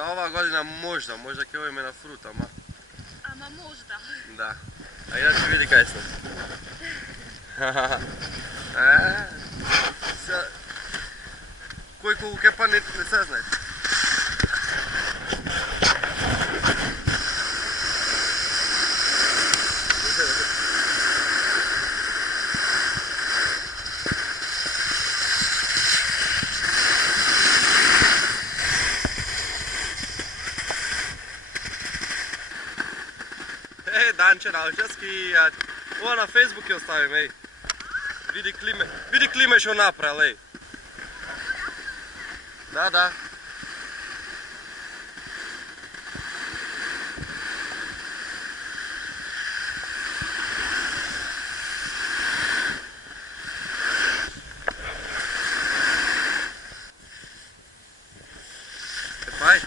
За оваа година можда ќе одиме на фрут, ама можда. Да. А иначе види кај сме. Кој колку ќе па не се знае. Данче науча скијат. Ова на Facebook ќе оставим, еј. Види климе што направил, еј. Да. Епај.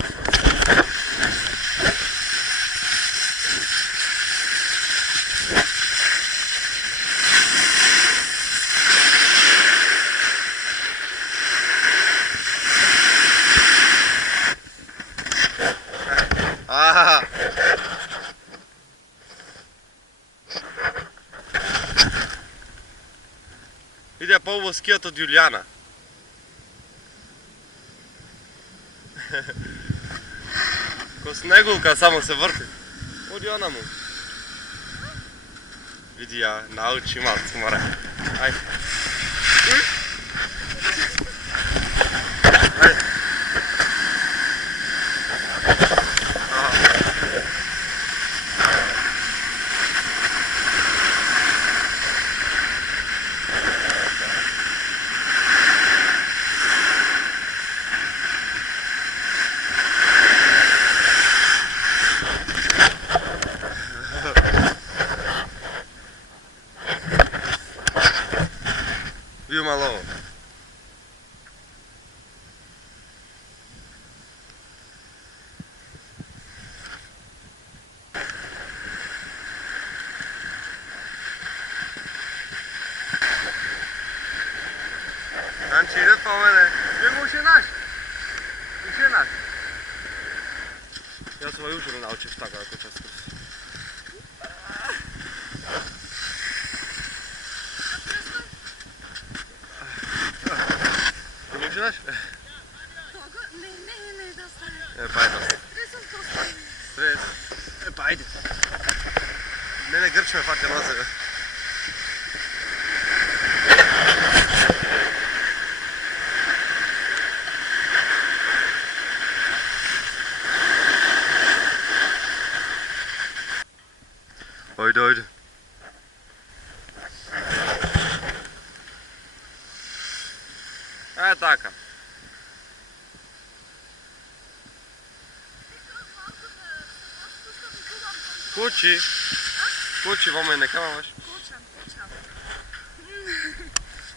Иде по ово скијат од Јулијана. Ко снегулка само се врти. Оди онаму. Види ја, научи малце, мора. Ајде. Вио мало. Анчи иде по мене. Вие му уште наш. Уште наш. Јас ова јутро научив така како час скрс. Знаеш? Не, да стане. Епај да. Стрес. Ајде. Не грч ме фати назад. Ајде. Така. Кучи во мене, кај мамаш? Кучам.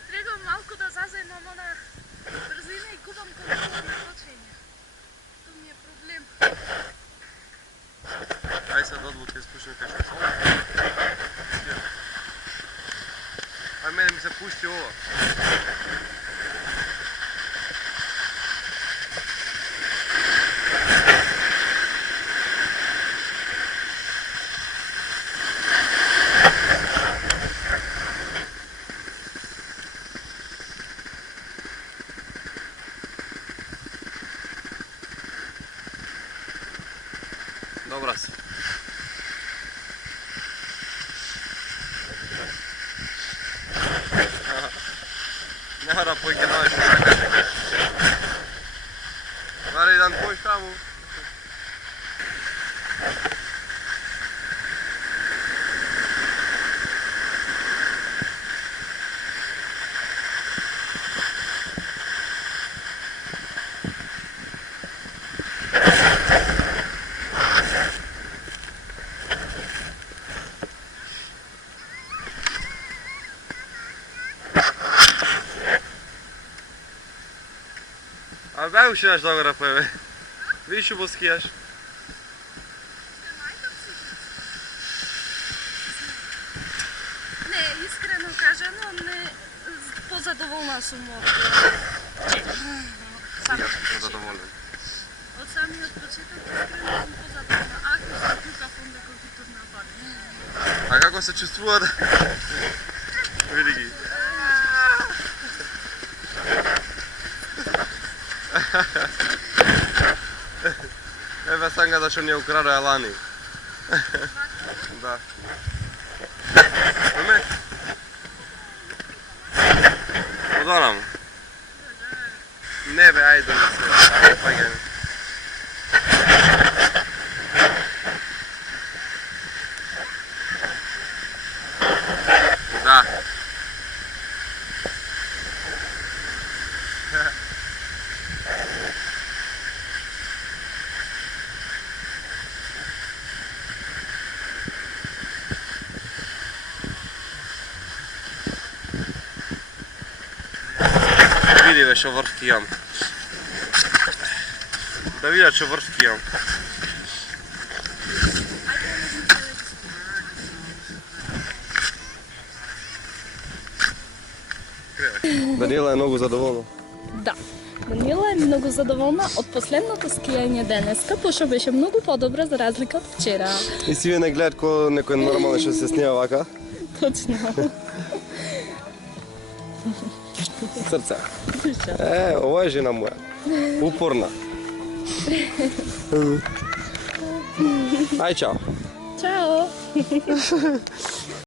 Требам малку да заземам на брзина и губам контрол на точење. То ми е проблем. Ај sad odluke ќе спушиме кај што сум. Ај мене ми се пушти ова. Добра си. Нема да појке навеш. Вари дан појш таму. А дај уште наш догора певе. Виш убо скијаш. Не, искрено кажано, не позадоволна сум од Јас сум задоволен. од самиот почеток искрено сум позадоволна. Ако се кукав онда компјутерна памет. А како се чувствува да... Види ги. Еве сангата што ни ја украде Алани. Да. Име? Одонам. Не бе, ајде ми се. Паѓаме. Да. Види бе што врв кијам. Да видат што врв кијам. Даниела е многу задоволна. Да. Даниела е многу задоволна од последното скијање денеска, пошто беше многу подобро за разлика од вчера. И си вие не гледат ко некој нормално што се снима вака? Точно. Срце. Ова е жена моја. Упорна. Ај, чао. Чао.